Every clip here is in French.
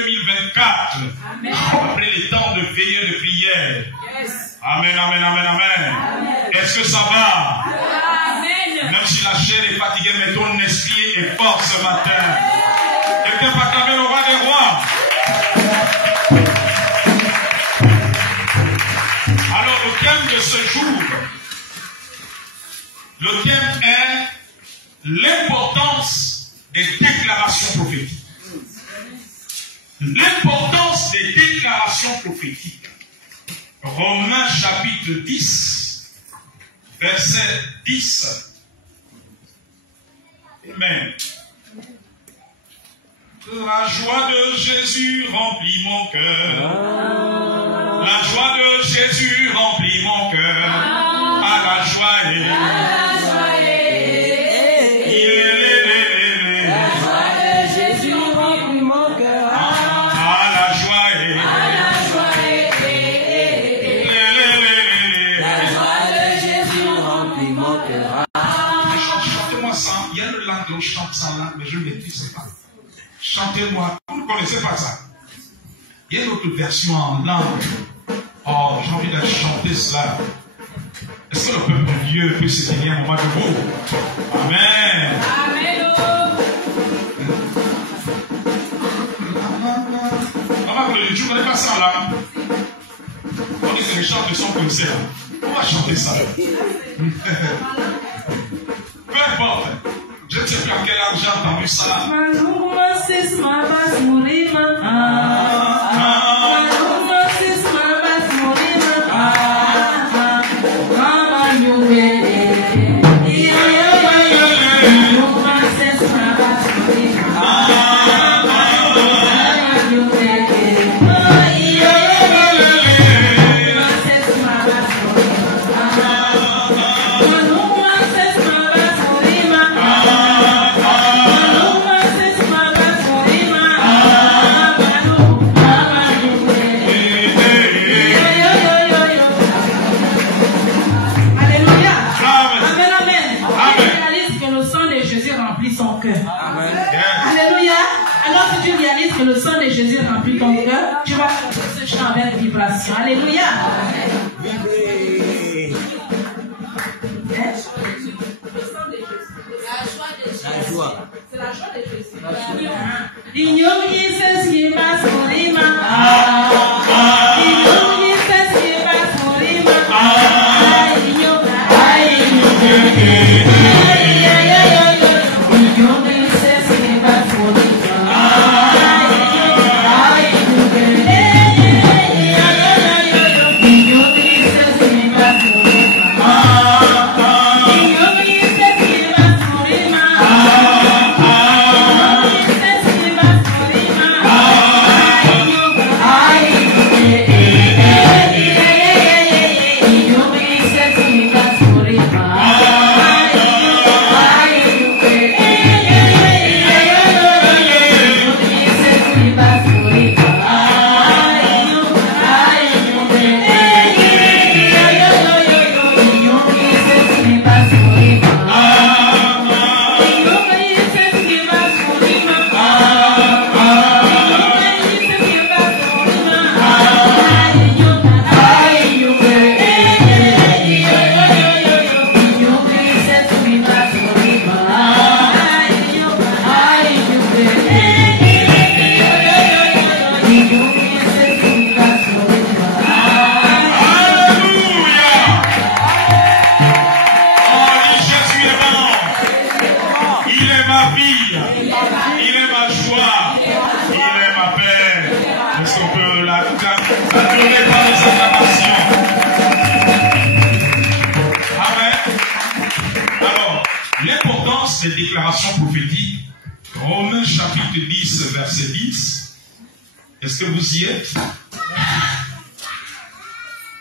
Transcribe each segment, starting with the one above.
2024. Amen. Après les temps de veillée de prière. Yes. Amen, amen, amen, amen. Est-ce que ça va? Amen. Même si la chair est fatiguée, mais ton esprit est fort ce matin. Quelqu'un va acclamer le roi des rois. Alors le thème de ce jour, le thème est l'importance des déclarations prophétiques. L'importance des déclarations prophétiques. Romains chapitre 10, verset 10. Amen. La joie de Jésus remplit mon cœur. La joie de Jésus remplit mon cœur. À la joie et La joie de Jésus remplit mon cœur. à la joie et La joie de Jésus remplit mon cœur. Chantez-moi ça. Il y a le langue dont je chante ça là, mais je ne maîtrise pas. Chantez-moi. Vous ne connaissez pas ça. Il y a une autre version en langue. Oh, j'ai envie de chanter cela. Est-ce que le peuple de Dieu peut se tenir un moment debout? Amen. Amen. Maman, tu ne connais pas ça là? On dit que c'est les chants de son concert. On va chanter ça. Peu importe. Je ne sais plus à quel âge j'ai entendu ça là. Le sang de Jésus remplit ton cœur, tu vas faire ce chant avec vibration. Alléluia. La joie. C'est la joie de Jésus. Ignore ce qui passe pour l'ima. Ignore ce qui passe pour l'ima. L'importance des déclarations prophétiques, Romains chapitre 10, verset 10. Est-ce que vous y êtes?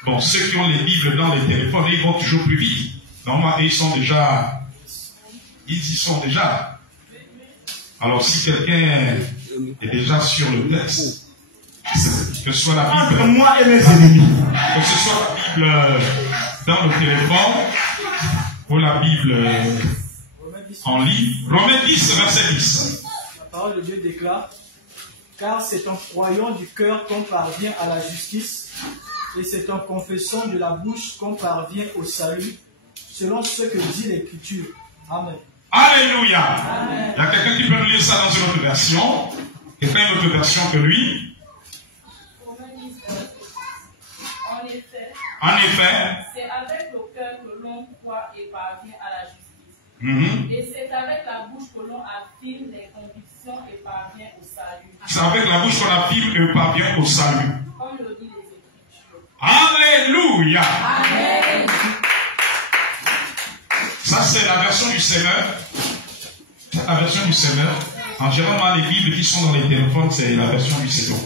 Bon, ceux qui ont les Bibles dans les téléphones, ils vont toujours plus vite. Normalement, ils y sont déjà. Alors, si quelqu'un est déjà sur le texte, que ce soit la Bible, entre moi et mes ennemis, que ce soit la Bible dans le téléphone, ou la Bible en livre. Romains 10, verset 10. la parole de Dieu déclare: Car c'est en croyant du cœur qu'on parvient à la justice, et c'est en confessant de la bouche qu'on parvient au salut, selon ce que dit l'Écriture. Amen. Alléluia. Amen. Il y a quelqu'un qui peut nous lire ça dans une autre version. Quelqu'un a une autre version que lui. En effet, c'est avec le cœur que l'on croit et parvient à la justice. Et c'est avec la bouche que l'on affirme les convictions et parvient au salut. C'est avec la bouche qu'on affirme et parvient au salut. Comme le dit les Écritures. Alléluia. Amen. Ça, c'est la version du Seigneur. La version du Seigneur. En général, les Bibles qui sont dans les téléphones, c'est la version du Seigneur.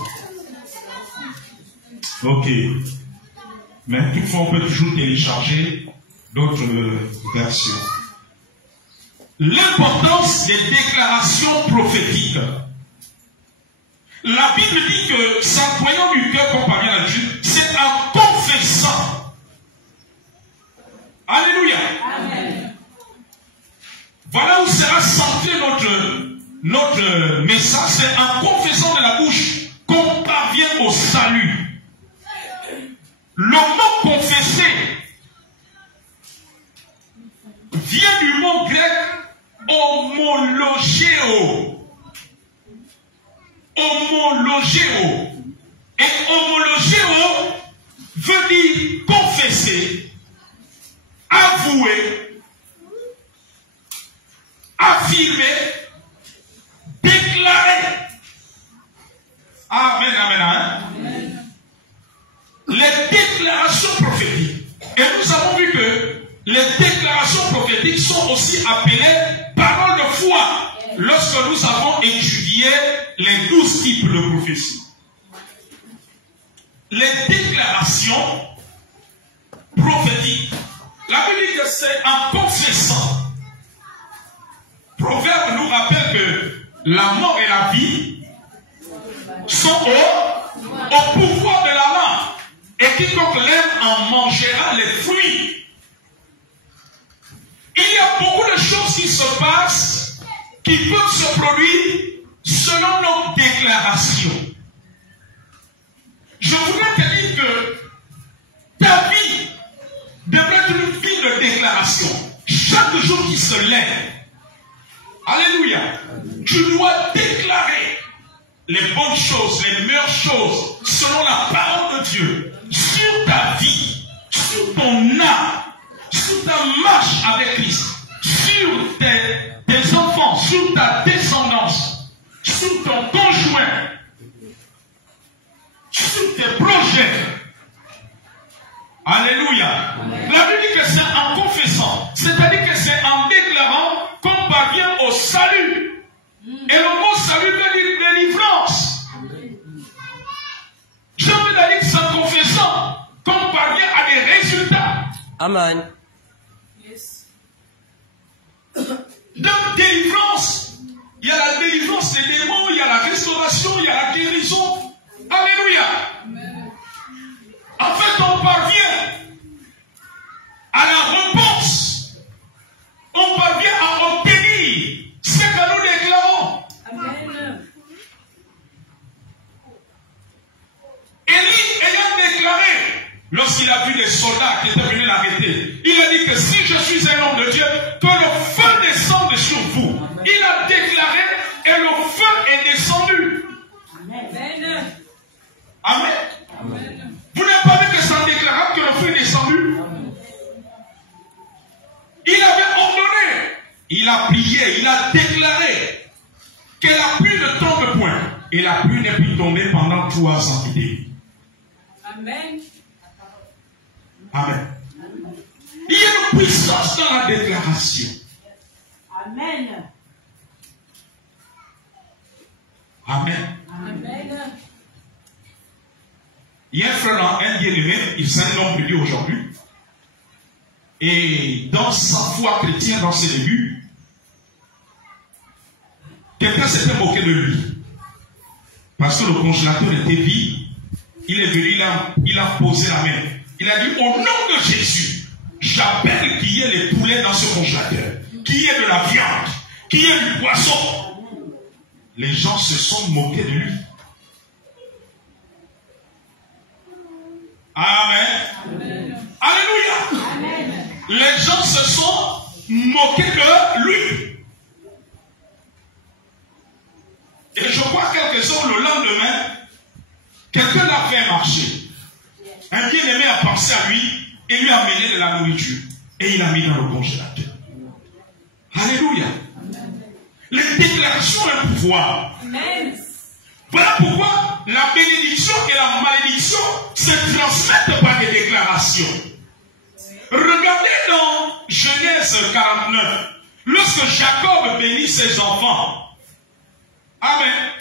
Ok. Mais toutefois, on peut toujours télécharger d'autres versions. L'importance des déclarations prophétiques. La Bible dit que c'est en croyant du cœur qu'on parvient à Dieu, c'est en confessant. Alléluia. Amen. Voilà où sera centré notre message, c'est en confessant de la bouche qu'on parvient au salut. Le mot confesser vient du mot grec homologeo. Homologeo. Et homologeo veut dire confesser, avouer, affirmer, déclarer. Amen, amen, amen. Les déclarations prophétiques. Et nous avons vu que les déclarations prophétiques sont aussi appelées paroles de foi lorsque nous avons étudié les 12 types de prophéties. Les déclarations prophétiques. La Bible dit que c'est en confessant. Proverbe nous rappelle que la mort et la vie sont au pouvoir de la langue. Et quiconque l'aime en mangera les fruits. Il y a beaucoup de choses qui se passent, qui peuvent se produire selon nos déclarations. Je voudrais te dire que ta vie devrait être une vie de déclaration. Chaque jour qui se lève, alléluia, tu dois déclarer les bonnes choses, les meilleures choses, selon la parole de Dieu, sur ta vie, sur ton âme, sur ta marche avec Christ, sur tes enfants, sur ta descendance, sur ton conjoint, sur tes projets. Alléluia. Amen. La Bible dit que c'est en confessant, c'est-à-dire que c'est en déclarant qu'on parvient au salut. Et le mot salut veut dire délivrance. Je veux dire que c'est en confessant qu'on parvient à des résultats. Amen. Yes. Donc, délivrance, il y a la délivrance des démons, il y a la restauration, il y a la guérison. Alléluia. Amen. En fait, on parvient à la réponse. On parvient à obtenir ce que nous déclarons. Amen. Élie ayant déclaré, lorsqu'il a vu les soldats qui étaient venus l'arrêter, il a dit que si je suis un homme de Dieu, que le feu descende sur vous. Amen. Il a déclaré et le feu est descendu. Amen. Amen. Amen. Vous n'avez pas vu que c'est en déclarant que le feu est descendu? Amen. Il avait ordonné, il a prié, il a déclaré que la pluie ne tombe point. Et la pluie n'est plus tombée pendant 3 ans et demi. Amen. Amen. Il y a une puissance dans la déclaration. Amen. Amen. Amen. Il y a un frère, un bien-aimé, il s'est un homme de Dieu aujourd'hui. Et dans sa foi chrétienne, dans ses débuts, quelqu'un s'était moqué de lui. Parce que le congélateur était vide. Il est venu, il a posé la main. Il a dit, au nom de Jésus, j'appelle qu'il y ait les poulets dans ce congélateur, qu'il y ait de la viande, qu'il y ait du poisson. Les gens se sont moqués de lui. Amen. Amen. Alléluia. Amen. Les gens se sont moqués de lui. Et je crois quelque chose le lendemain, quelqu'un l'a fait marcher. Un bien-aimé a pensé à lui et lui a amené de la nourriture. Et il a mis dans le congélateur. Alléluia. Les déclarations ont un pouvoir. Amen. Voilà pourquoi la bénédiction et la malédiction se transmettent par des déclarations. Regardez dans Genèse 49, lorsque Jacob bénit ses enfants. Amen.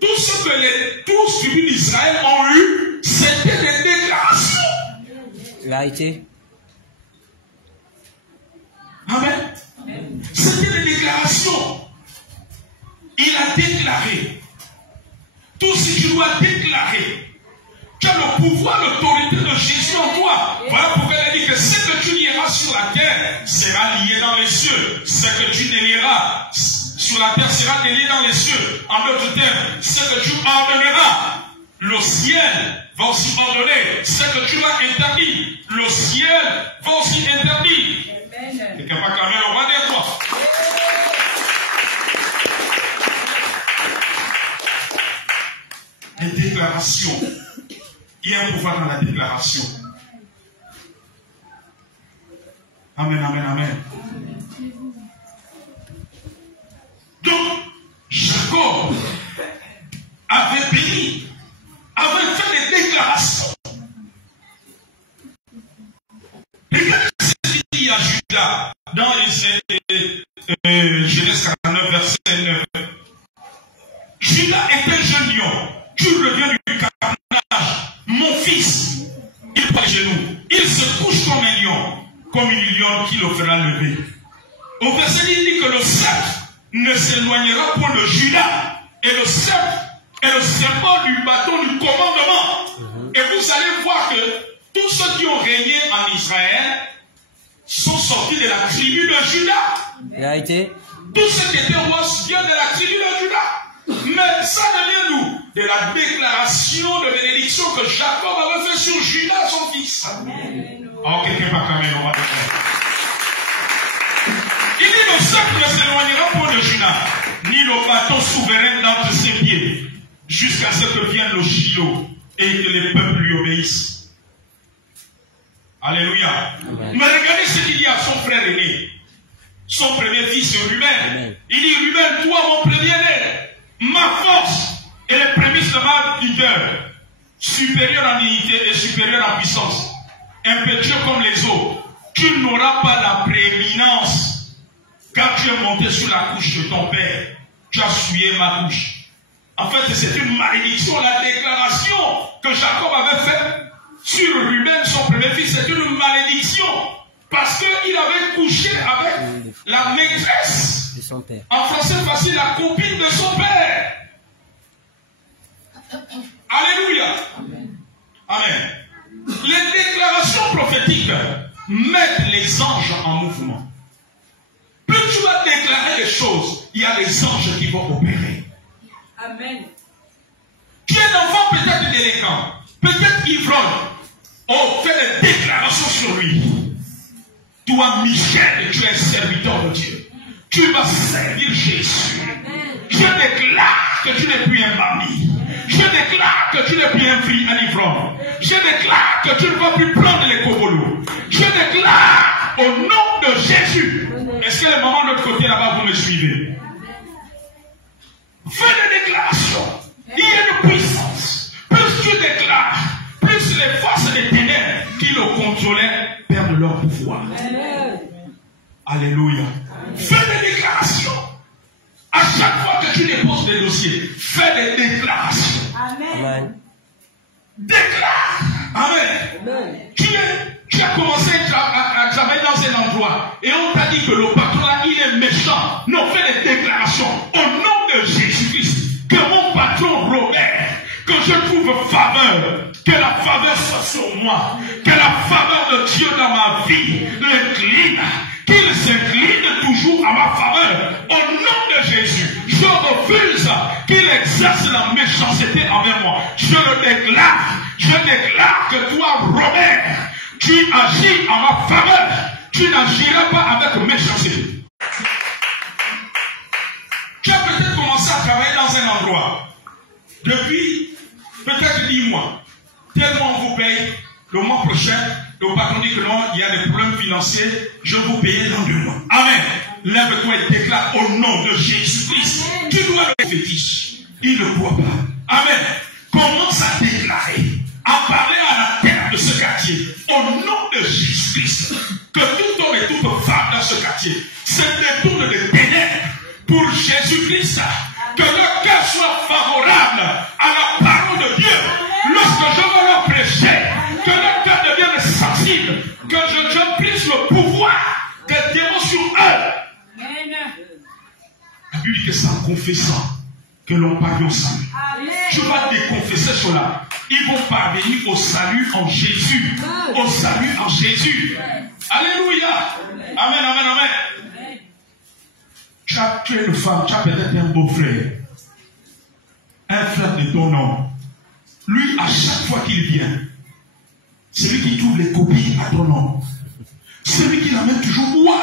Tout ce que les 12 tribus d'Israël ont eu, c'était des déclarations. Vérité. Amen. C'était des déclarations. Il a déclaré. Tout ce que tu dois déclarer. Tu as le pouvoir, l'autorité de Jésus en toi. Voilà pourquoi il a dit que ce que tu lieras sur la terre sera lié dans les cieux. Ce que tu délieras sur la terre sera délié dans les cieux. En d'autres termes, ce que tu ordonneras, le ciel va aussi ordonner. Ce que tu vas interdire, le ciel va aussi interdire. Et qu'il n'y a pas quand même au roi des rois. Une déclaration. Il y a un pouvoir dans la déclaration. Amen, amen, amen. Donc, Jacob avait béni, avait fait des déclarations. Regardez ce qu'il dit à Judas dans Genèse 49, verset 9. Judas est un jeune lion. Tu reviens du carnage. Mon fils, il prend les genoux. Il se couche comme un lion, comme une lionne qui le fera lever. Au verset 10, il dit que le sceptre ne s'éloignera point de Judas. Et le sceptre est le symbole du bâton du commandement. Et vous allez voir que tous ceux qui ont régné en Israël sont sortis de la tribu de Judas. Vérité. Tous ceux qui étaient rois viennent de la tribu de Judas. Mais ça devient nous de la déclaration de bénédiction que Jacob avait fait sur Judas, son fils. Oh, quelqu'un va quand même, on va faire. Il dit le sceptre ne s'éloignera point de Judas, ni le bâton souverain d'entre ses pieds, jusqu'à ce que vienne le Shiloh et que les peuples lui obéissent. Alléluia. Amen. Mais regardez ce qu'il dit à son frère aîné, son premier fils Ruben. Il dit, Ruben, toi mon premier-né, ma force et les prémices de ma vigueur, supérieure en dignité et supérieure en puissance, impétueux comme les eaux, tu n'auras pas la prééminence, car tu es monté sur la couche de ton père, tu as souillé ma couche. En fait, c'est une malédiction, la déclaration que Jacob avait faite sur Ruben, son premier fils, c'est une malédiction, parce qu'il avait couché avec la maîtresse de son père. En français facile, la copine de son père. Alléluia. Amen. Amen. Les déclarations prophétiques mettent les anges en mouvement. Plus tu vas déclarer des choses, il y a les anges qui vont opérer. Amen. Tu es un enfant peut-être délinquant, peut-être ivrogne. Oh, fais des déclarations sur lui. Toi, Michel, tu es serviteur de Dieu. Tu vas servir Jésus. Je déclare que tu n'es plus un mari. Je déclare que tu n'es plus un ivrogne. Je déclare que tu ne vas plus prendre les cocolos. Je déclare au nom de Jésus. Est-ce que les mamans de l'autre côté là-bas, vous me suivez? Fais des déclarations. Il y a une puissance. Plus tu déclares, plus les forces des ténèbres qui le contrôlaient perdent leur pouvoir. Alléluia. Fais des déclarations. À chaque fois que tu déposes des dossiers, fais des déclarations. Amen. Déclare. Amen. Tu as commencé à travailler dans un endroit et on t'a dit que le patron là, il est méchant. Non, fais des déclarations. Au nom de Jésus-Christ, que mon patron Robert, que je trouve faveur, que la faveur soit sur moi, que la faveur de Dieu dans ma vie l'incline, qu'il s'incline toujours à ma faveur. Au nom de Jésus, je refuse qu'il exerce la méchanceté envers moi, je déclare que toi, Robert, tu agis en ma faveur. Tu n'agiras pas avec méchanceté. Tu as peut-être commencé à travailler dans un endroit. Depuis peut-être 10 mois. Tel mois on vous paye, le mois prochain, le patron dit que non, il y a des problèmes financiers, je vais vous payer dans 2 mois. Amen. Lève-toi et déclare au nom de Jésus-Christ. Tu dois le fétiche. Il ne croit pas. Amen. Commence à déclarer, à parler à la terre de ce quartier. Au nom de Jésus-Christ. Que tout homme et toute femme dans ce quartier se détourne des ténèbres pour Jésus-Christ. Que leur cœur soit favorable à la parole de Dieu. Lorsque je vais leur prêcher, que leur cœur devienne sensible. Que je puisse le pouvoir des démons sur eux. La Bible dit que c'est en confessant que l'on parvient au salut. Tu vas déconfesser cela. Ils vont parvenir au salut en Jésus. Au salut en Jésus. Alléluia. Amen, amen, amen. Tu es une femme, tu as peut-être un beau frère. Un frère de ton nom. Lui, à chaque fois qu'il vient, c'est lui qui trouve les copies à ton nom. C'est lui qui l'amène toujours boire.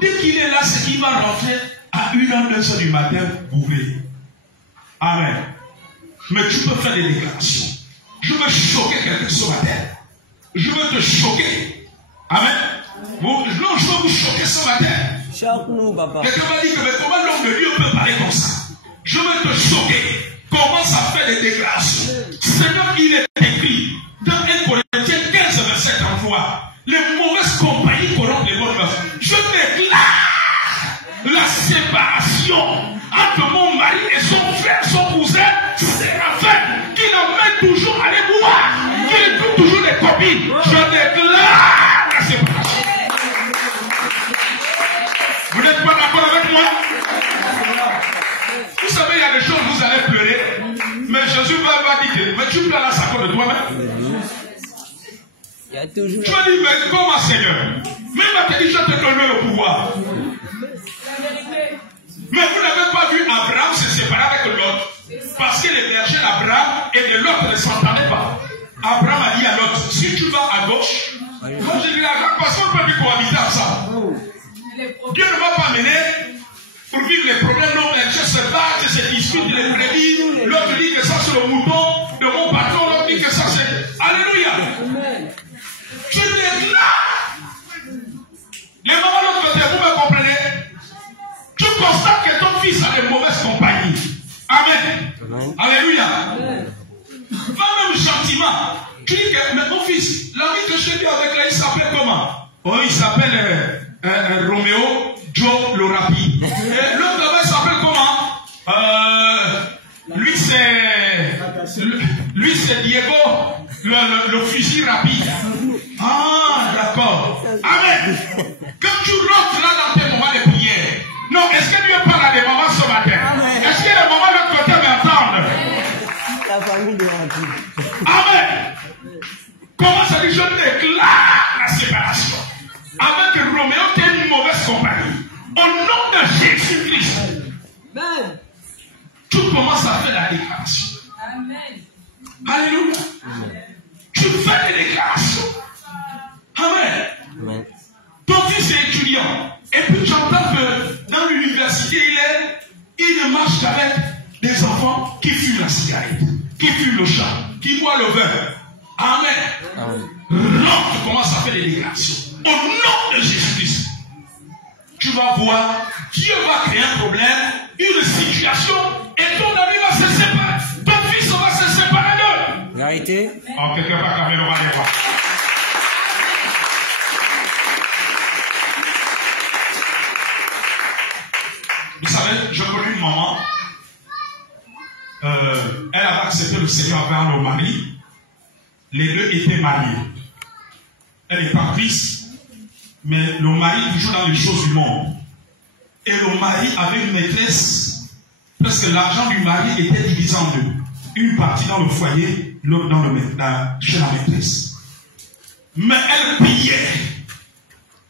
Dès qu'il est là, c'est qu'il va rentrer à 1h, 2h du matin, bourré. Amen. Mais tu peux faire des déclarations. Je veux choquer quelqu'un ce matin. Je veux te choquer. Amen. Non, je veux vous choquer ce matin. Choque-nous, papa. Quelqu'un m'a dit que mais comment l'homme de Dieu peut parler comme ça? Je veux te choquer. Commence à faire des déclarations. Seigneur, il est écrit dans 1 Corinthiens 15, verset 33. Les mauvaises compagnies corrompent les bonnes mœurs. Je déclare la séparation entre mon mari et son frère, son cousin, Séraphin, qui l'emmène toujours à les boire, qui trouve toujours des copines. Je déclare la séparation. Vous n'êtes pas d'accord avec moi? Vous savez, il y a des choses où vous allez pleurer, mais Jésus va dire, mais tu pleures la sacoche de toi-même. Il y a toujours... Tu vas dire, mais comment Seigneur? Même à te dit, je te donne le pouvoir. Mais vous n'avez pas vu Abraham se séparer avec l'autre. Parce que les bergers d'Abraham et de l'autre ne s'entendaient pas. Abraham a dit à l'autre, si tu vas à gauche, moi je dis à parce qu'on peut plus cohabiter ensemble. Dieu ne va pas mener pour vivre les problèmes. Nos bergers se battent, se discutent les brebis. L'autre dit que ça c'est le mouton de mon patron, l'autre dit que ça c'est... Alléluia. Tu es là. Les mamans de l'autre côté, vous me comprenez? Tu constates que ton fils a des mauvaises compagnies. Amen. Amen. Alléluia. Va même gentiment. Tu dis que, mais mon fils, l'ami que je vis avec là, il s'appelle comment? Oh, il s'appelle Roméo Joe Lorapi. Et l'autre là-bas, il s'appelle comment? Lui c'est Diego, le fusil rapide. Ah, d'accord. Amen. Quand tu rentres là dans tes moments de prière, non, est-ce que Dieu parle à des mamans ce matin? Est-ce que les mamans de l'autre côté m'entendent? La famille de Dieu. Amen. Comment ça dit? Je déclare la séparation avec Roméo qui est une mauvaise compagnie. Au nom de Jésus-Christ. Amen. Tu commences à faire la déclaration. Amen. Alléluia. Amen. Tu fais des déclarations. Amen. Amen. Ton fils est étudiant. Et puis tu entends que dans l'université, il ne marche qu'avec des enfants qui fument la cigarette, qui fument le chat, qui boivent le vin. Amen. Amen. Là, tu commences à faire des déclarations. Au nom de Jésus-Christ, tu vas voir, Dieu va créer un problème, une situation, et ton ami va se séparer. Ton fils va se séparer d'eux. Vérité. En quelque part, quand même, on va les voir. Vous savez, je connais une maman. Elle avait accepté le Seigneur avec le mari. Les deux étaient mariés. Elle est pas triste, mais le mari toujours dans les choses du monde. Et le mari avait une maîtresse, parce que l'argent du mari était divisé en deux. Une partie dans le foyer, l'autre chez la maîtresse. Mais elle priait.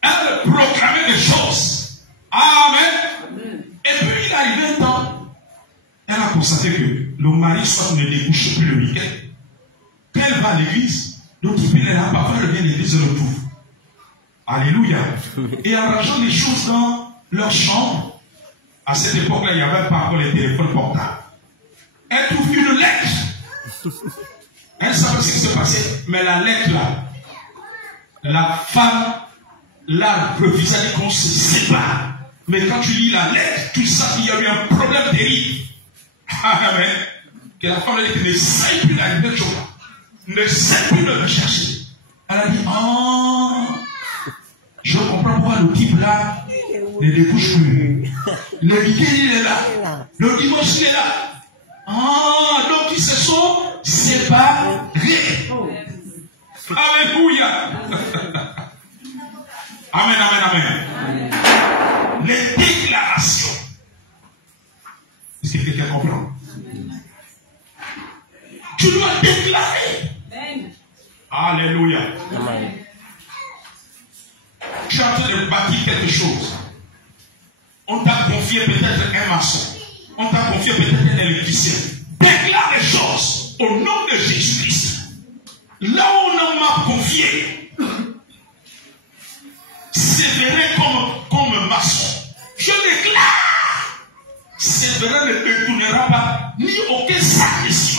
Elle proclamait des choses. Amen. Et puis il arrivait un temps, elle a constaté que le mari soit ne débouche plus le week-end. Quand elle va à l'église, le type il est là, parfois elle vient à l'église et retrouve. Alléluia. Et arrangeant les choses dans leur chambre, à cette époque-là, il n'y avait pas encore les téléphones portables. Elle trouve une lettre. Elle savait ce qui s'est passé, mais la lettre là, la femme l'a refusé, elle dit qu'on se sépare. Mais quand tu lis la lettre, tu sais qu'il y a eu un problème terrible. Amen. Que la femme elle dit ne sait plus d'arriver de jour, ne sait plus de le chercher. Elle a dit, oh, je comprends pourquoi le type là ne débouche plus. Le week-end il est là. Le dimanche il est là. Ah, donc ils se sont séparés. Alléluia. Amen, amen, amen. Les déclarations. Est-ce que quelqu'un comprend? Tu dois déclarer. Alléluia. Amen. Tu es en train de bâtir quelque chose. On t'a confié peut-être un maçon. On t'a confié peut-être un électricien. Déclare les choses au nom de Jésus-Christ. Là où on m'a confié, Sévérin comme maçon. Je déclare, Sévérin ne détournera pas ni aucun sacrifice.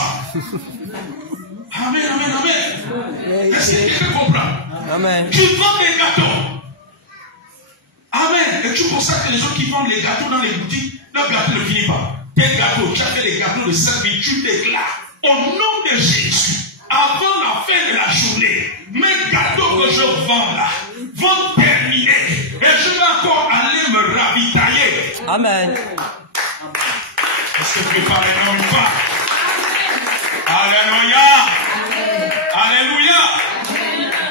Amen, amen, amen. Est-ce que quelqu'un comprend? Amen. Tu vends des gâteaux. Amen. Et tu constates que les gens qui vendent les gâteaux dans les boutiques, leur gâteau ne finit pas. Tes gâteaux, tu as fait les gâteaux de cette vie, tu déclares au nom de Jésus, avant la fin de la journée, mes gâteaux que je vends là vont terminer. Et je vais encore aller me ravitailler. Amen. Est-ce que tu parles non ou pas? Alléluia. Alléluia.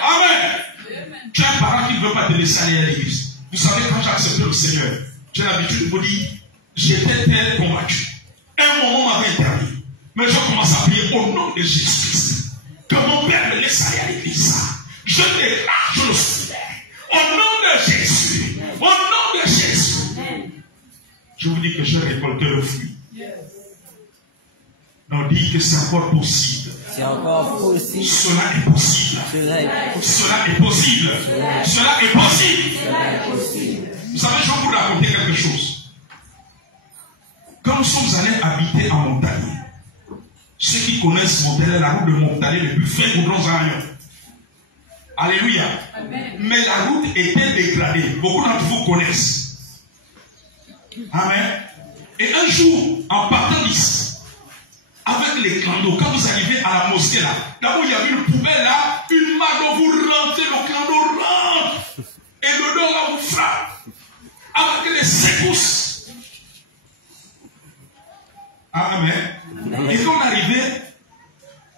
Amen. Tu as un parent qui ne veut pas te laisser aller à l'église. Vous savez, quand j'ai accepté le Seigneur, j'ai l'habitude de vous dire, j'étais tel convaincu. Un moment m'avait interdit. Mais je commence à prier au nom de Jésus-Christ. Que mon Père me laisse aller à l'église. Je déclare, je le soutiens. Au nom de Jésus. Au nom de Jésus. Je vous dis que j'ai récolté le fruit. On dit que c'est encore possible. C'est encore possible. Cela est possible. Cela est possible. Cela est possible. Cela est possible. Vous savez, je vais vous raconter quelque chose. Quand nous sommes allés habiter à Montagny, ceux qui connaissent Montagny, la route de Montagny, le plus fait goudron à Lyon. Alléluia. Amen. Mais la route était dégradée. Beaucoup d'entre vous connaissent. Amen. Et un jour, en partant d'ici, avec les clandos, quand vous arrivez à la mosquée là, d'abord il y avait une poubelle là, une main vous rentrez, le clando rentre, et le dos là vous frappe, avec les secousses. Amen. Et quand on arrivait,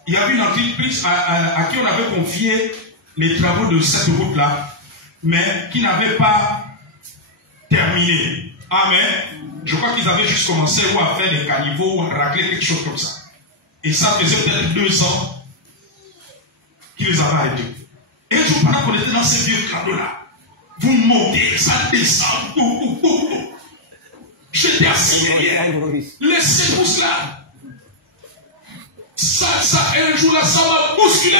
il y avait une entreprise à qui on avait confié les travaux de cette route là, mais qui n'avait pas terminé. Amen. Je crois qu'ils avaient juste commencé ou à faire des caniveaux, ou à racler quelque chose comme ça. Et ça faisait peut-être 2 ans qu'ils les avaient arrêtés. Et un jour, pendant qu'on était dans ces vieux cadeaux-là, vous montez, ça descend, J'étais assis derrière. Les secousses là. Ça, un jour là, ça m'a bousculé.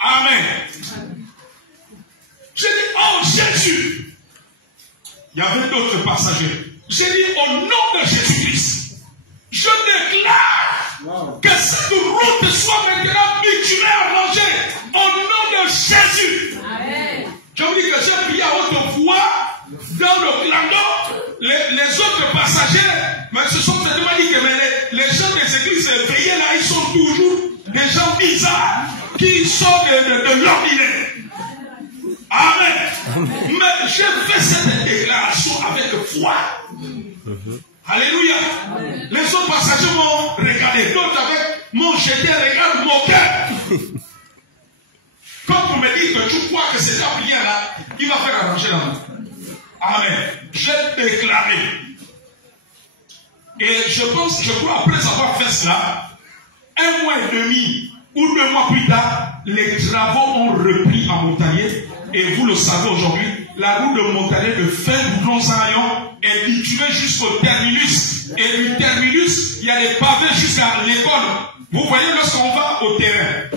Amen. J'ai dit, oh Jésus. Il y avait d'autres passagers. J'ai dit, au nom de Jésus-Christ, je déclare que cette route soit maintenant bitumen arrangée. Au nom de Jésus. Amen. Je vous dis que j'ai prié à haute voix dans le clando. Les autres passagers, mais se sont tellement dit que les gens des églises éveillées là, ils sont toujours des gens bizarres qui sortent de l'ordinaire. Amen. Mais j'ai fait cette déclaration avec foi. Alléluia. Les autres passagers m'ont regardé, d'autres m'ont jeté un regard moqueur. Quand vous me dites que tu crois que c'est la prière là, il va faire arranger la main. Amen. J'ai déclaré. Et je crois après avoir fait cela, 1 mois et demi ou 2 mois plus tard, les travaux ont repris à Montagny. Et vous le savez aujourd'hui, la route de Montagny de fin Goudron-Saint-Lyon est bitumé jusqu'au terminus. Et du terminus, il y a des pavés jusqu'à l'école. Vous voyez, lorsqu'on va au terrain,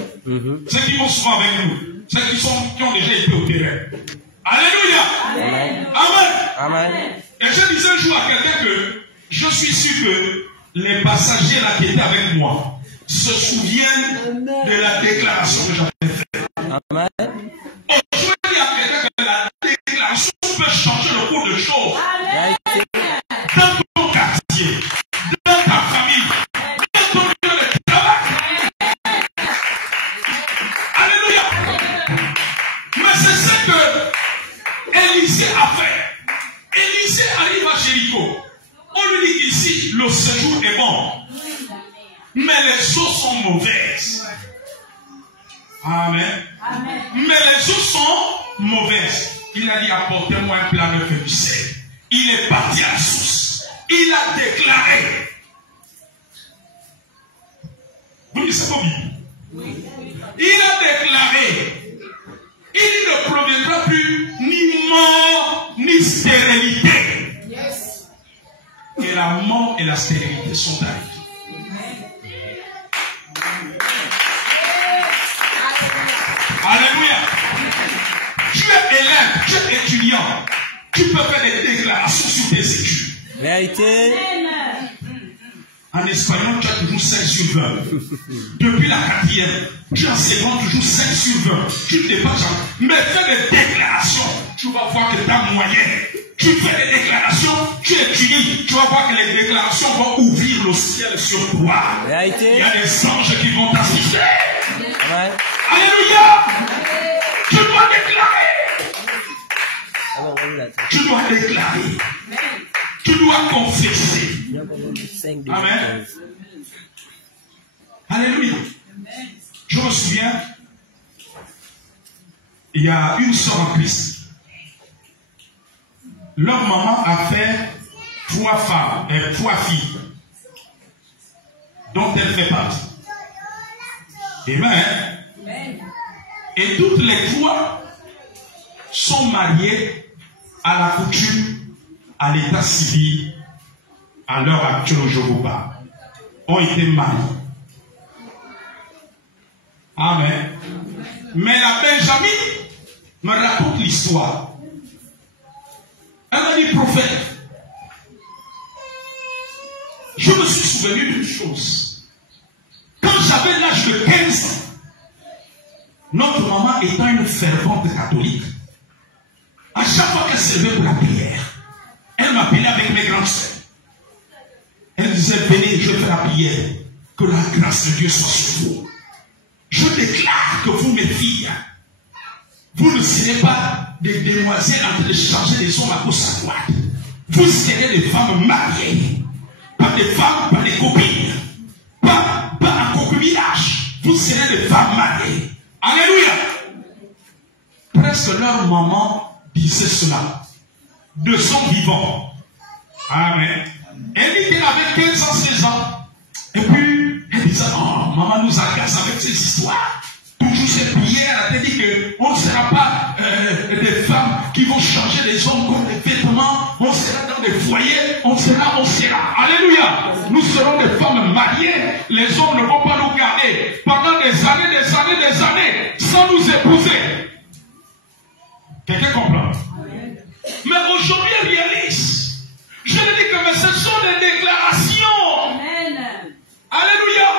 ceux qui vont souvent avec nous, ceux qui ont déjà été au terrain. Alléluia. Amen. Amen. Amen. Et je disais un jour à quelqu'un que je suis sûr que les passagers là qui étaient avec moi se souviennent de la déclaration que j'avais faite. Amen. Aujourd'hui, il y a quelqu'un que la déclaration peut changer le cours de choses. Amen. Dans ton quartier, dans ta famille, dans ton lieu de travail. Alléluia. Mais c'est ce que Élisée a fait. Élisée arrive à Jéricho. On lui dit qu'ici, le séjour est bon. Mais les eaux sont mauvaises. Amen. Amen. Mais les eaux sont mauvaises. Il a dit, apportez-moi un plat de vermicelle. Il est parti à la source. Il a déclaré. Vous dites ça comment? Oui. Il a déclaré. Il ne proviendra plus ni mort, ni stérilité. Yes. Et la mort et la stérilité sont arrivées. Alléluia. Tu es élève, tu es étudiant. Tu peux faire des déclarations sur tes études. Vérité. En espagnol, tu as toujours 5 sur 20. Depuis la 4e, tu enseignes toujours 5 sur 20. Tu ne t'es pas jamais. Mais fais des déclarations. Tu vas voir que ta moyenne. Tu fais des déclarations, tu étudies. Tu vas voir que les déclarations vont ouvrir le ciel sur toi. Vérité. Il y a des anges qui vont t'assister. Ouais. Alléluia. Tu dois déclarer. Tu dois déclarer. Tu dois confesser. Amen. Alléluia. Je me souviens, il y a une sœur en Christ. Leur maman a fait 3 femmes et 3 filles dont elle fait partie. Amen. Et toutes les 3 sont mariées à la coutume, à l'état civil, à l'heure actuelle où je vous parle. Ont été mariées. Amen. Mais la Benjamin me raconte l'histoire. Elle m'a dit, prophète, je me suis souvenu d'une chose. Quand j'avais l'âge de 15 ans, notre maman étant une fervente catholique, à chaque fois qu'elle se levait pour la prière, elle m'appelait avec mes grandes sœurs. Elle disait, venez, je fais la prière, que la grâce de Dieu soit sur vous. Je déclare que vous, mes filles, vous ne serez pas des demoiselles en train de changer des hommes à gauche à droite. Vous serez des femmes mariées. Pas des femmes, pas des copines. Pas un concubinage. Vous serez des femmes mariées. Alléluia. Presque leur maman disait cela. De son vivant. Amen. Elle dit qu'elle avait 15 ans, 16 ans. Et puis, elle disait, oh, maman nous agace avec ces histoires. Toujours cette prière, elle a dit qu'on ne sera pas des femmes qui vont changer les hommes comme des vêtements. On sera dans des foyers. On sera. Alléluia. Nous serons des femmes mariées. Les hommes ne vont pas nous garder pendant des années sans nous épouser. Quelqu'un comprend? Mais aujourd'hui, elle réalise. Je lui dis que ce sont des déclarations. Amen. Alléluia.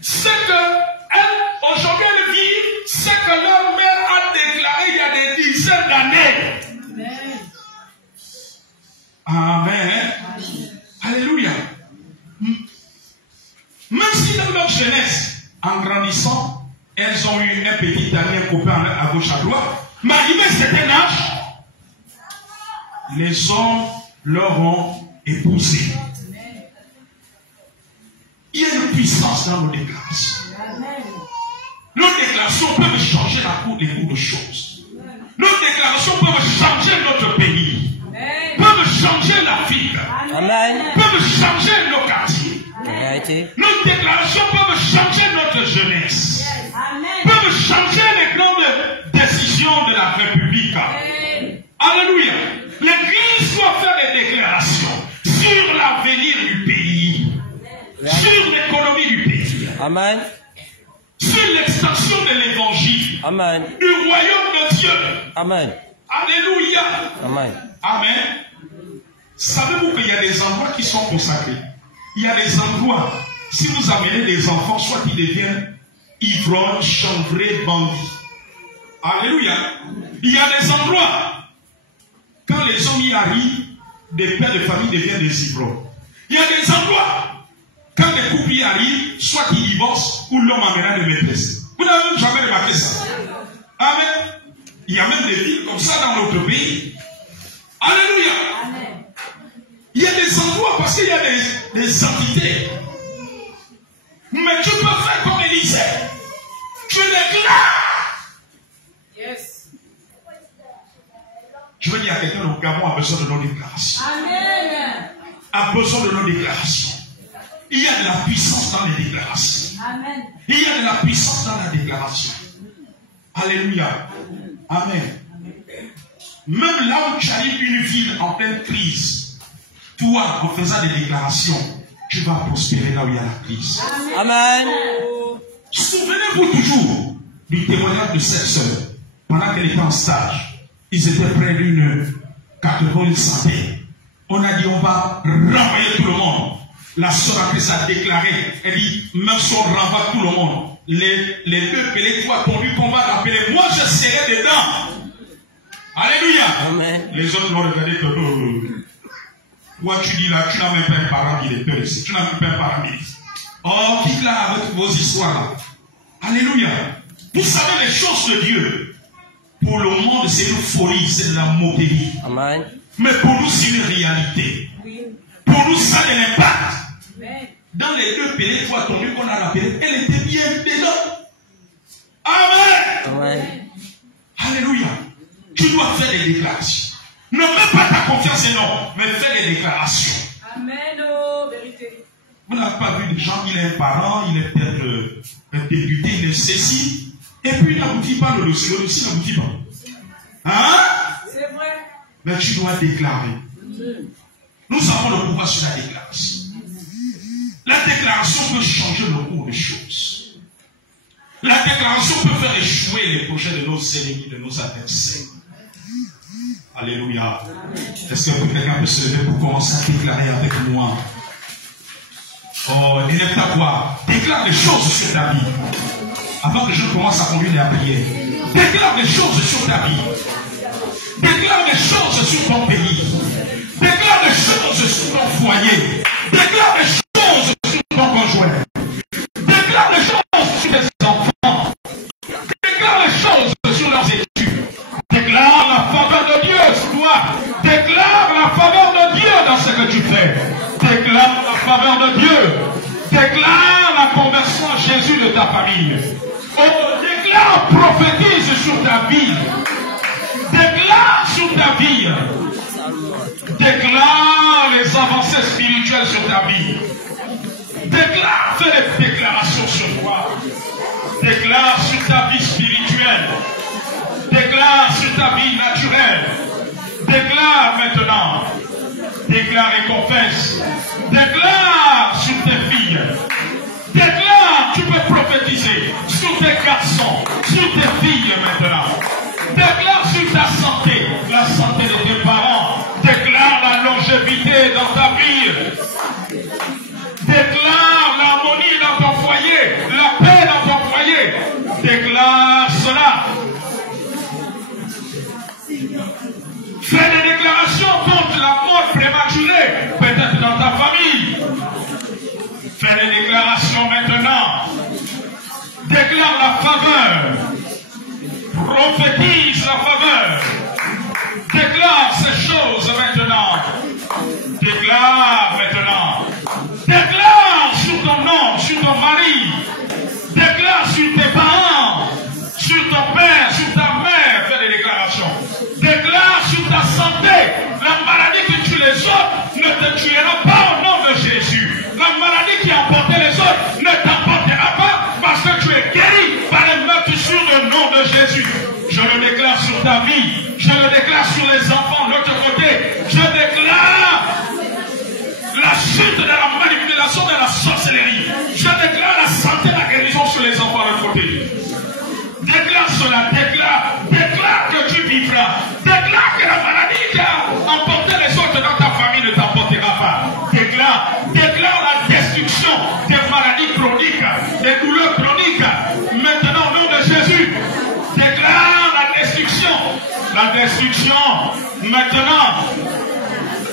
C'est que aujourd'hui, elle vit ce que leur mère a déclaré il y a des dizaines d'années. Amen. Amen. Alléluia. Même si dans leur jeunesse, en grandissant, elles ont eu un petit ami, un copain à gauche, à droite, mais arrivé à un certain âge, les hommes leur ont épousé. Il y a une puissance dans nos déclarations. Nos déclarations peuvent changer les cours de choses. Nos déclarations peuvent changer notre pays. Peuvent changer la ville. Peuvent changer nos quartiers. Nos déclarations peuvent changer notre jeunesse. Peuvent changer les grandes décisions de la République. Alléluia. L'Église doit faire des déclarations. Amen. C'est l'extension de l'évangile. Amen. Du royaume de Dieu. Amen. Alléluia. Amen. Amen. Savez-vous qu'il y a des endroits qui sont consacrés? Il y a des endroits, si vous amenez des enfants, soit ils deviennent ivrognes, chanvrés, bandits. Alléluia. Il y a des endroits, quand les hommes y arrivent, des pères de famille deviennent des ivrognes. Il y a des endroits, quand les couples y arrivent, soit ils divorcent ou l'homme amènera de maîtresse. Vous n'avez jamais remarqué ça? Amen. Il y a même des villes comme ça dans notre pays. Alléluia. Amen. Il y a des endroits parce qu'il y a des entités. Mais tu peux faire comme Élisée. Tu déclares. Yes. Je veux dire à quelqu'un, le Gabon a besoin de nos déclarations. Amen. A besoin de nos déclarations. Il y a de la puissance dans les déclarations. Amen. Il y a de la puissance dans la déclaration. Alléluia. Amen. Même là où tu arrives une ville en pleine crise, toi, en faisant des déclarations, tu vas prospérer là où il y a la crise. Amen. Souvenez-vous toujours du témoignage de cette sœur. Pendant qu'elle était en stage, ils étaient près d'une 80 santé. On a dit on va renvoyer tout le monde. La sœur après ça a déclaré, elle dit, même si on renvoie tout le monde, les deux pelés qui ont attendu qu'on va l'appeler, moi je serai dedans. Alléluia. Amen. Les autres l'ont regardé que moi tu dis là, tu n'as même pas un parent qui est peur ici. Tu n'as même pas un parent qui est. Oh, quitte là avec vos histoires là. Alléluia. Vous savez les choses de Dieu. Pour le monde, c'est une folie, c'est de la moquerie. Amen. Mais pour nous, c'est une réalité. Oui. Pour nous, ça a de l'impact. Amen. Dans les deux pays qui ont attendu qu'on a rappelé, elle était bien dedans. Amen. Amen. Alléluia. Tu dois faire des déclarations. Ne mets pas ta confiance en non, mais fais des déclarations. Amen. Oh, vérité. Vous n'avez pas vu des gens, il est un parent, il est peut-être un député, il est ceci, et puis il n'aboutit pas le dossier n'aboutit pas. Hein? C'est vrai. Mais tu dois déclarer. Nous avons le pouvoir sur la déclaration. La déclaration peut changer le cours des choses. La déclaration peut faire échouer les projets de nos ennemis, de nos adversaires. Alléluia. Est-ce que quelqu'un peut se lever pour commencer à déclarer avec moi? Oh, élève ta voix. Déclare des choses sur ta vie. Avant que je commence à conduire la prière. Déclare des choses sur ta vie. Déclare des choses sur ton pays. Déclare des choses sur ton foyer. Déclare des choses sur ton conjoint. Déclare des choses sur tes enfants. Déclare des choses sur leurs études. Déclare la faveur de Dieu sur toi. Déclare la faveur de Dieu dans ce que tu fais. Déclare la faveur de Dieu. Déclare la conversion à Jésus de ta famille. Oh, déclare, prophétise sur ta vie. Déclare sur ta vie. Déclare les avancées spirituelles sur ta vie. Déclare, fais des déclarations sur toi. Déclare sur ta vie spirituelle. Déclare sur ta vie naturelle. Déclare maintenant. Déclare et confesse. Déclare sur tes filles. Déclare, tu peux prophétiser sur tes garçons, sur tes filles maintenant. Déclare sur ta santé, la santé de tes parents. Déclare la longévité dans ta vie. Déclare l'harmonie dans ton foyer, la paix dans ton foyer. Déclare cela. Fais des déclarations contre la mort prématurée, peut-être dans ta famille. Fais des déclarations maintenant. Déclare la faveur. Prophétise la faveur. Déclare ces choses maintenant. Déclare maintenant. Déclare sur ton nom, sur ton mari. Déclare sur tes parents, sur ton père, sur ta mère. Fais des déclarations. Déclare sur ta santé. La maladie qui tue les autres ne te tuera pas au nom de Jésus. La maladie qui a emporté les autres ne t'emportera pas parce que tu es guéri par les meurtrissures du nom de Jésus. Je le déclare sur ta vie. Je le déclare sur les enfants de l'autre côté. Je déclare la chute de la manipulation de la sorcellerie. Je déclare la santé, la destruction maintenant.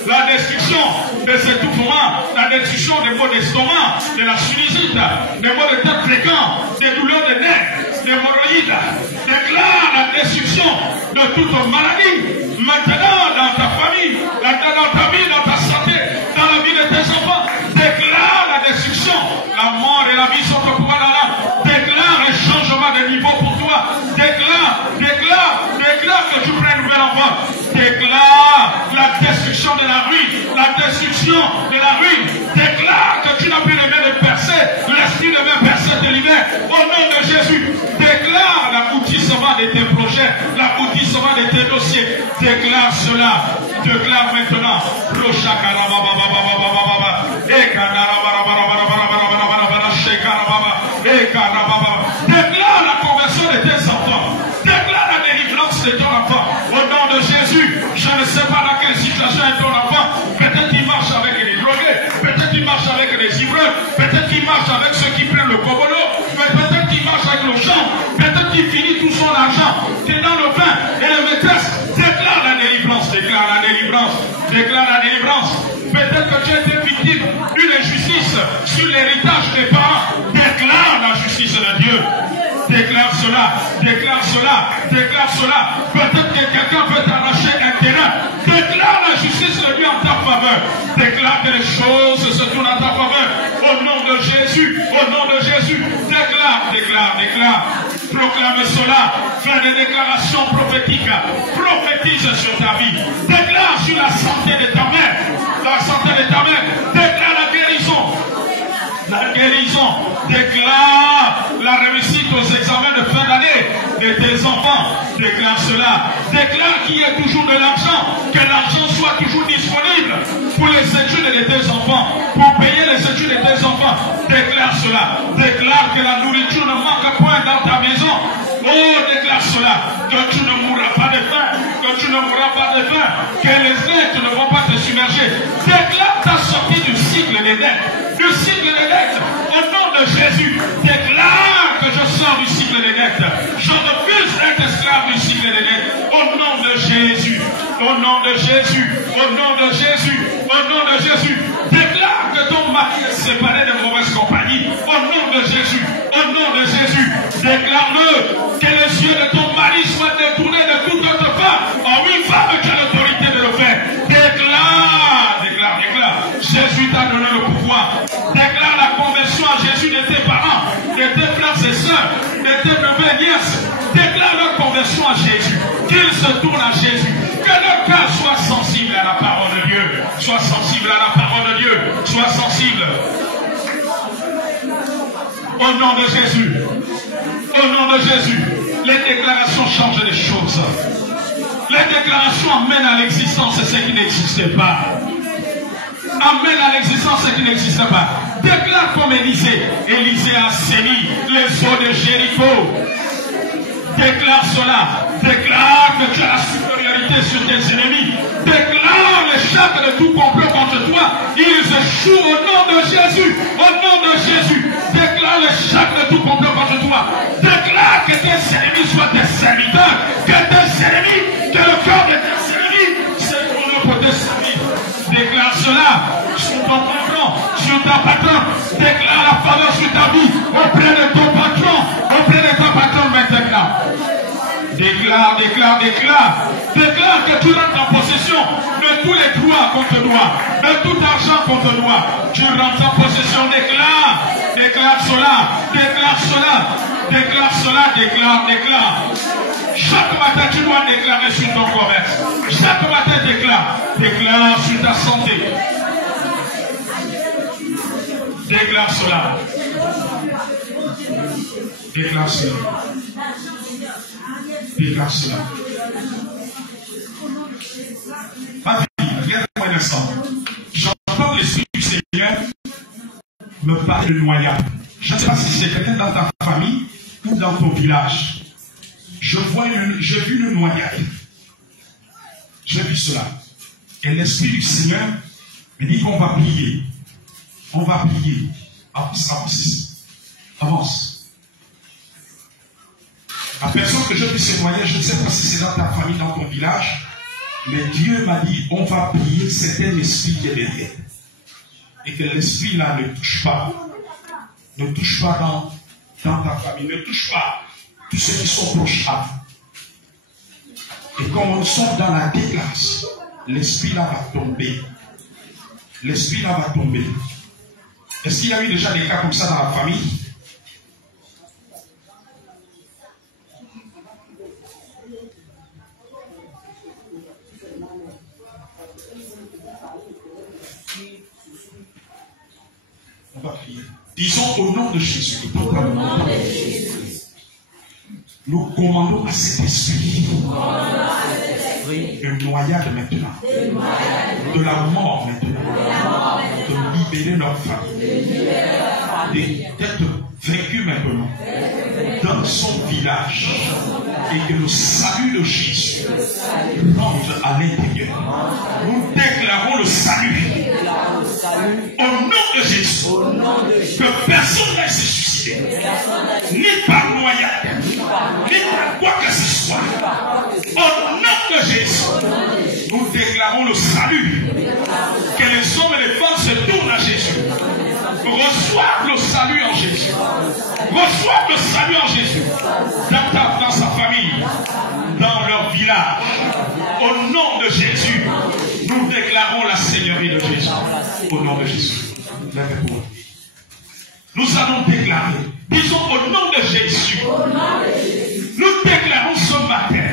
La destruction des étouffements, la destruction des maux d'estomac, de la sinusite, des maux de tête fréquents, des douleurs de nerfs, des hémorroïdes. Déclare la destruction de toute maladie maintenant dans ta famille, dans ta vie, dans ta santé, dans la vie de tes enfants. Déclare la destruction. La mort et la vie sont au pouvoir là. Déclare un changement de niveau pour toi. Déclare que tu prennes un nouvel enfant. Déclare la destruction de la ruine. La destruction de la ruine. Déclare que tu n'as plus le même percer. L'esprit de même percer te libère. Au nom de Jésus. Déclare l'aboutissement de tes projets. L'aboutissement de tes dossiers. Déclare cela. Déclare maintenant. Déclare la conversion de tes enfants. Déclare la délivrance de ton enfant. Au nom de Jésus, je ne sais pas dans quelle situation est ton enfant. Peut-être qu'il marche avec les drogués. Peut-être qu'il marche avec les ivreux. Peut-être qu'il marche avec ceux qui prennent le cobolo. Peut-être qu'il marche avec le champ. Peut-être qu'il finit tout son argent. Tu es dans le pain et la maîtresse. Déclare la délivrance. Déclare la délivrance. Déclare la délivrance. Peut-être que tu as été victime d'une injustice sur l'héritage des parents. Déclare la justice de Dieu. Déclare cela. Déclare cela. Déclare cela. Peut-être que quelqu'un peut t'arracher un terrain. Déclare la justice de Dieu en ta faveur. Déclare que les choses se tournent en ta faveur. Au nom de Jésus. Au nom de Jésus. Déclare. Déclare. Déclare. Proclame cela. Fais des déclarations prophétiques. Prophétise sur ta vie. Déclare sur la santé de ta mère. La santé de ta mère. Déclare la guérison. La guérison. Déclare la réussite aux examens de fin d'année de tes enfants. Déclare cela. Déclare qu'il y ait toujours de l'argent. Que l'argent soit toujours disponible pour les études de tes enfants. Pour payer les études de tes enfants. Déclare cela. Déclare que la nourriture ne manque point dans ta maison. Oh, déclare cela. Que tu ne mourras pas de faim. Que tu ne mourras pas de faim. Que les dettes ne vont pas te submerger. Déclare ta sortie du cycle des dettes. Du cycle des dettes. Au nom de Jésus. Déclare que je sors du cycle des dettes. Je refuse d'être esclave du cycle des dettes. Au nom de Jésus. Au nom de Jésus. Au nom de Jésus. Au nom de Jésus. Déclare que ton mari est séparé de mauvaise compagnie. Au nom de Jésus. Au nom de Jésus. Déclare-le. Que les yeux de ton mari soient détournés de toute autre femme. Oh oui, femme, tu as l'autorité de le faire. Déclare. Déclare, déclare. Jésus t'a donné le pouvoir. Déclare la conversion à Jésus de tes parents, de tes frères et sœurs, de tes neveux et nièces. Déclare leur conversion à Jésus. Qu'ils se tournent à Jésus. Que leur cœur soit sensible à la parole de Dieu. Sois sensible à la parole de Dieu. Sois sensible. Au nom de Jésus. Au nom de Jésus. Les déclarations changent les choses. Les déclarations amènent à l'existence ce qui n'existait pas. Amène à l'existence ce qui n'existe pas. Déclare comme Élisée. Élisée a assaini les eaux de Jéricho. Déclare cela. Déclare que tu as la supériorité sur tes ennemis. Déclare l'échec de tout complot contre toi. Ils échouent au nom de Jésus. Au nom de Jésus. Déclare l'échec de tout complot contre toi. Déclare que tes ennemis soient tes serviteurs. Que tes ennemis, que le cœur de tes ennemis se tourne pour tes serviteurs. Déclare cela sur ton patron, sur ta patronne. Déclare la faveur sur ta vie auprès de ton patron, auprès de ta patronne maintenant. Déclare, déclare, déclare. Déclare que tu rentres en possession de tous les droits qu'on te doit, de tout argent qu'on te doit. Tu rentres en possession, déclare. Déclare cela, déclare cela. Déclare cela, déclare, déclare. Chaque matin, tu dois déclarer sur ton commerce. Chaque matin, déclare. Déclare sur ta santé. Déclare cela. Déclare cela. Déclare cela. Regarde-moi un instant. J'entends l'Esprit du Seigneur me parler de noyade. Je ne sais pas si c'est quelqu'un dans ta famille ou dans ton village. J'ai vu une noyade. J'ai vu cela. Et l'Esprit du Seigneur me dit qu'on va prier. On va prier. Avance, avance. Avance. La personne que je puisse témoigner, je ne sais pas si c'est dans ta famille, dans ton village, mais Dieu m'a dit, on va prier, c'est un esprit qui est derrière. Et que l'esprit là ne touche pas. Ne touche pas dans ta famille, ne touche pas tous ceux qui sont proches à vous. Et quand on sort dans la déclasse, l'esprit là va tomber. L'esprit là va tomber. Est-ce qu'il y a eu déjà des cas comme ça dans la famille? On va prier. Disons au nom de Jésus. Nous commandons à cet esprit une noyade maintenant. De la mort maintenant. De libérer notre famille. D'être vaincu maintenant. Dans son village. Et que le salut de Jésus rentre à l'intérieur. Nous déclarons le salut. Au nom de Jésus. Que personne n'aille se suicider. Ni par noyade. Ni par quoi que ce soit. Au nom de Jésus. Nous déclarons le salut. Que les hommes et les femmes se tournent à Jésus. Reçoivent le salut en Jésus. Reçoivent le salut en Jésus. Dans sa famille. Dans leur village. Au nom de Jésus. Nous déclarons la Seigneurie de Jésus. Au nom de Jésus. Lèvez-vous. Nous allons déclarer. Disons au nom de Jésus. Nous déclarons ce matin.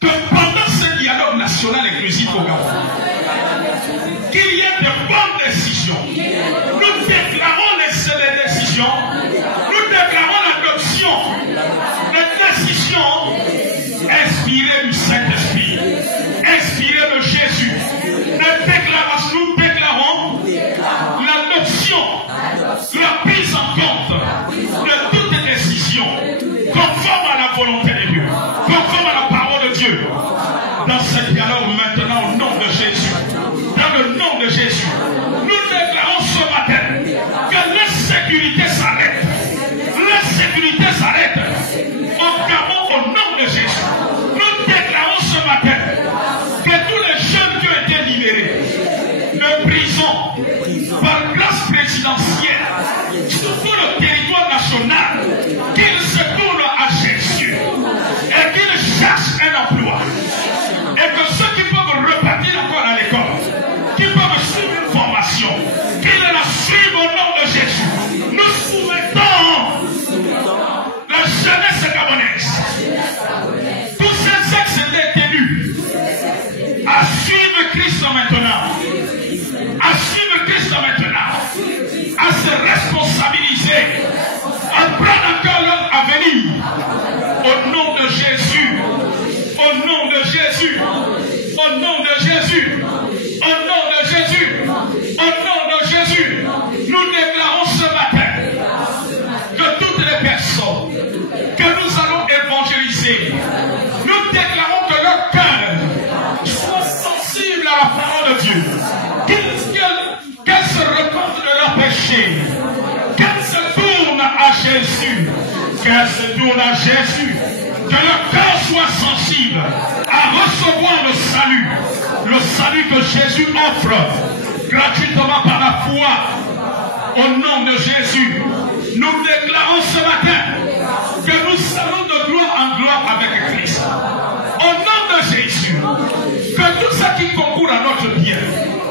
Que pendant ce dialogue national inclusif au Gabon, qu'il y ait de bonnes décisions. Nous déclarons les décisions. Nous déclarons l'adoption des décisions inspirées du Saint-Esprit, inspirées de Jésus. Nous déclarons l'adoption, la prise en compte de toutes les décisions conformes à la volonté de Dieu, conformes à la parole de Dieu. Dans ce dialogue maintenant, au nom de Jésus, dans le nom de Jésus, nous déclarons ce matin que l'insécurité s'arrête. L'insécurité s'arrête. Au Gabon, au nom de Jésus, nous déclarons ce matin que tous les jeunes qui ont été libérés de prison par grâce présidentielle sur tout le territoire national, qu'ils se tournent à Jésus et qu'ils cherchent un emploi. Et que ceux qui peuvent repartir encore à l'école, qui peuvent suivre une formation, qu'ils la suivent au nom de Jésus. Nous soumettons la jeunesse gabonaise, tous ces ex-détenus, à suivre Christ maintenant, à suivre Christ maintenant, à se responsabiliser, à prendre encore leur avenir, au nom de Jésus, au nom de Jésus, au nom de Jésus, au nom de Jésus, au nom de Jésus, nous déclarons ce matin que toutes les personnes que nous allons évangéliser, nous déclarons que leur cœur soit sensible à la parole de Dieu, qu'elles se repentent de leurs péchés, qu'elles se tournent à Jésus, qu'elles se tournent à Jésus, que leur cœur soit sensible à recevoir le salut que Jésus offre gratuitement par la foi. Au nom de Jésus, nous déclarons ce matin que nous allons de gloire en gloire avec Christ. Au nom de Jésus, que tout ce qui concourt à notre bien,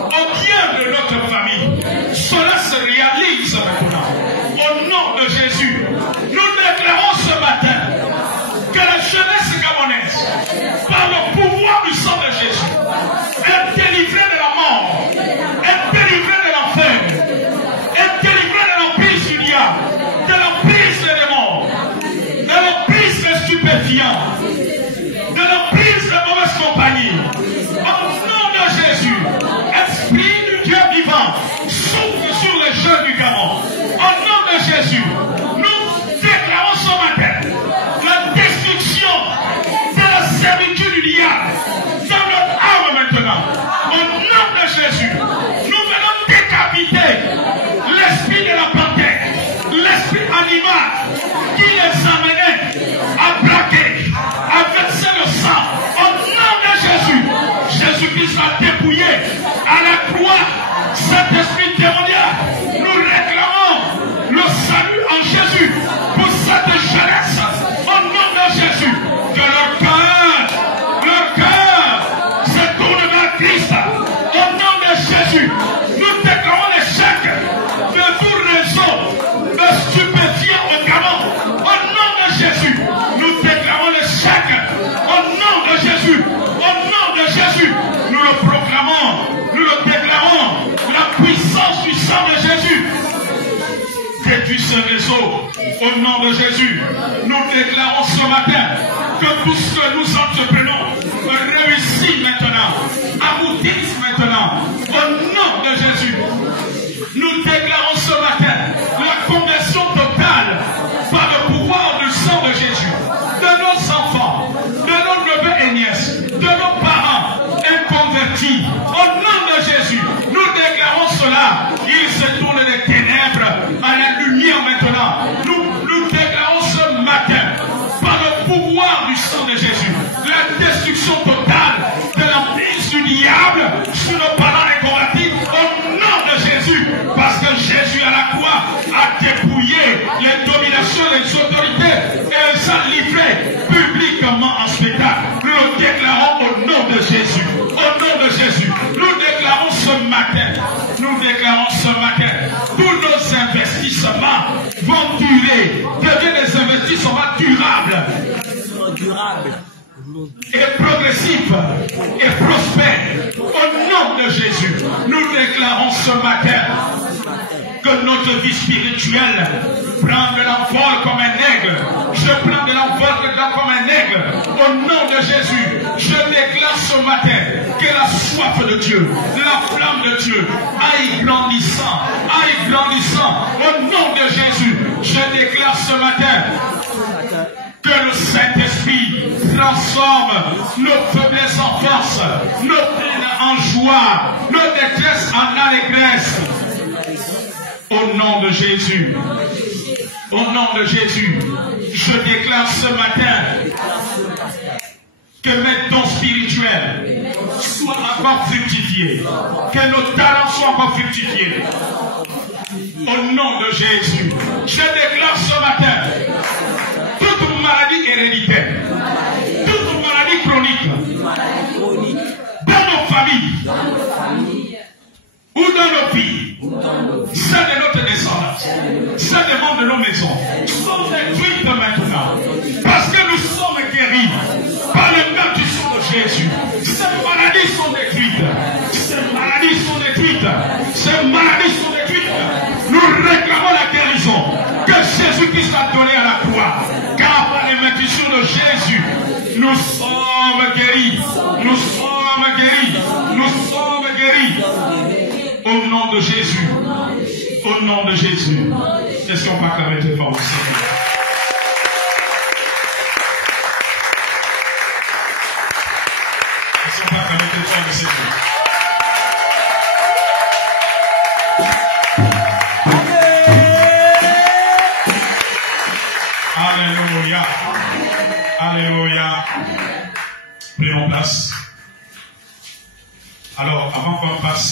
au bien de notre famille, cela se réalise maintenant. Au nom de Jésus, nous déclarons ce matin que la jeunesse gabonaise, par le pouvoir du sang de Jésus, est délivrée de la mort, est délivrée de l'enfer, est délivrée de l'emprise du diable, de l'emprise des démons. les amenait à braquer, à verser le sang au nom de Jésus. Jésus-Christ a dépouillé à la croix cet esprit démoniaque. Nous réclamons le salut en Jésus pour cette jeunesse au nom de Jésus. Que leur cœur se tourne vers Christ au nom de Jésus. Nous déclarons l'échec de tout réseau de stupéfiants au Gabon au nom de Jésus. Nous déclarons l'échec au nom de Jésus. Au nom de Jésus, nous le proclamons, nous le déclarons, la puissance du sang de Jésus. Détruis ce réseau au nom de Jésus. Nous déclarons ce matin que tout ce que nous entreprenons réussit maintenant, aboutisse maintenant, au nom de Jésus. Nous déclarons ce matin la conversion totale par le pouvoir du sang de Jésus, de nos enfants, de nos neveux et nièces, de nos parents inconvertis. Au nom de Jésus, nous déclarons cela. Ils se tournent des ténèbres à la lumière maintenant. Nous déclarons ce matin, par le pouvoir du sang de Jésus, la destruction totale de l'emprise du diable sur nos parents inconvertis. Au nom de Jésus, parce que Jésus à la croix a dépouillé les dominations, les autorités et les a livrés publiquement en spectacle. Nous le déclarons au nom de Jésus. Au nom de Jésus, nous déclarons ce matin, tous nos investissements vont durer, deviennent des investissements durables et progressifs et prospères. Au nom de Jésus, nous déclarons ce matin que notre vie spirituelle prend de l'envol comme un aigle. Je prends de l'envol comme un aigle. Au nom de Jésus, je déclare ce matin que la soif de Dieu, la flamme de Dieu, aille grandissant. Au nom de Jésus, je déclare ce matin que le Saint-Esprit transforme nos faiblesses en force, nos peines en joie, nos détresses en allégresse. Au nom de Jésus, je déclare ce matin que mes dons spirituels soient encore fructifiés, que nos talents soient encore fructifiés. Au nom de Jésus, je déclare ce matin toute maladie héréditaire, toute maladie chronique dans nos familles ou dans nos vies, celle de notre descendance, celle des membres de nos maisons, sont détruites maintenant. Parce que nous sommes guéris par le nom du sang de Jésus. Ces maladies sont détruites. Nous réclamons la guérison que Jésus-Christ a donnée à la croix. Car par l'émission de Jésus, nous sommes guéris. Au nom de Jésus. Au nom de Jésus. Est-ce qu'on va acclamer tes forces? Est-ce qu'on va acclamer tes forces? Alléluia. Alléluia. Prenons place. Alors, avant qu'on passe